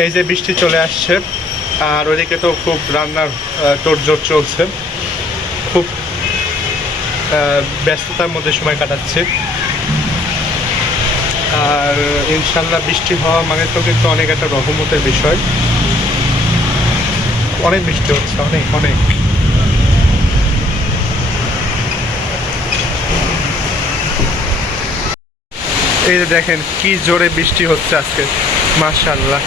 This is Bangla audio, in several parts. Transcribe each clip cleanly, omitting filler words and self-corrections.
এই যে বৃষ্টি চলে আসছে, আর ওইদিকে তো খুব রান্নার তোড়জোড় চলছে, খুব ব্যস্ততার মধ্যে সময় কাটাচ্ছে। আর ইনশাল্লাহ বৃষ্টি হওয়া মানে তো কিন্তু অনেক একটা রহমতের বিষয়। অনেক বৃষ্টি হচ্ছে, অনেক অনেক। এই যে দেখেন কি জোরে বৃষ্টি হচ্ছে আজকে, মাশাআল্লাহ।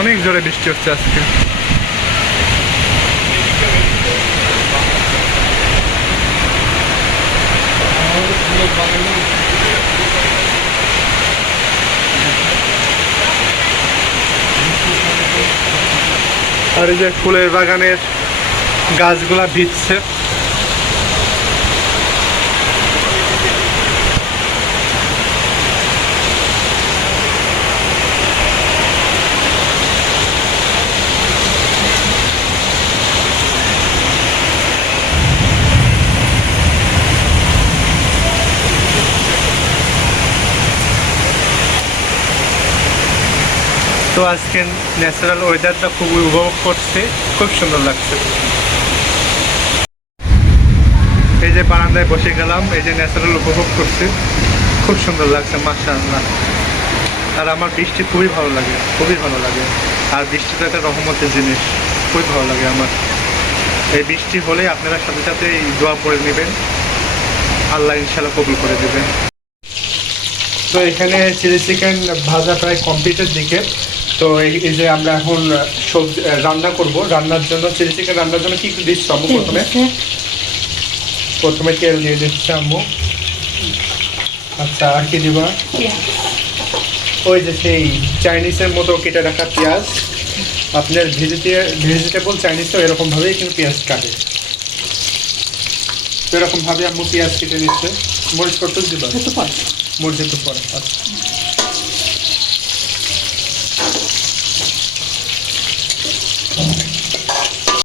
অনেক জোরে বৃষ্টি হচ্ছে আজকে। আর এই যে ফুলের বাগানের গাছগুলা ভিজছে। তো আজকে ন্যাচারাল ওয়েদারটা খুব উপভোগ করছে, খুব সুন্দর লাগছে। এই যে বারান্দায় বসে গেলাম, এই যে ন্যাচারাল উপভোগ করছি, খুব সুন্দর লাগছে মাশাআল্লাহ। আর আমার বৃষ্টি খুবই ভালো লাগে, খুবই ভালো লাগে। আর বৃষ্টিটা একটা রহমতের জিনিস, খুবই ভালো লাগে আমার। এই বৃষ্টি হলে আপনারা সাথে সাথে এই দোয়া পড়ে নেবেন, আল্লাহ ইনশাল্লাহ কবুল করে দেবেন। তো এখানে চিলি চিকেন ভাজা প্রায় কমপ্লিটের দিকে। তো এই যে আমরা এখন সবজি রান্না করব। রান্নার জন্য চিলি চিকেন রান্নার জন্য কি কি দিচ্ছ আম্মু? প্রথমে তেল দিয়ে দিচ্ছে আম্মু। আচ্ছা, আর কি দিবা? ওই যে সেই চাইনিজের মতো কেটে রাখা পেঁয়াজ। আপনার ভেজিটেবল চাইনিজও এরকমভাবেই কিন্তু পেঁয়াজ কাটে। তো এরকমভাবে আম্মু পেঁয়াজ কেটে নিচ্ছে। মরিচ কত দিবা? মরিচ একটু পরে। আচ্ছা।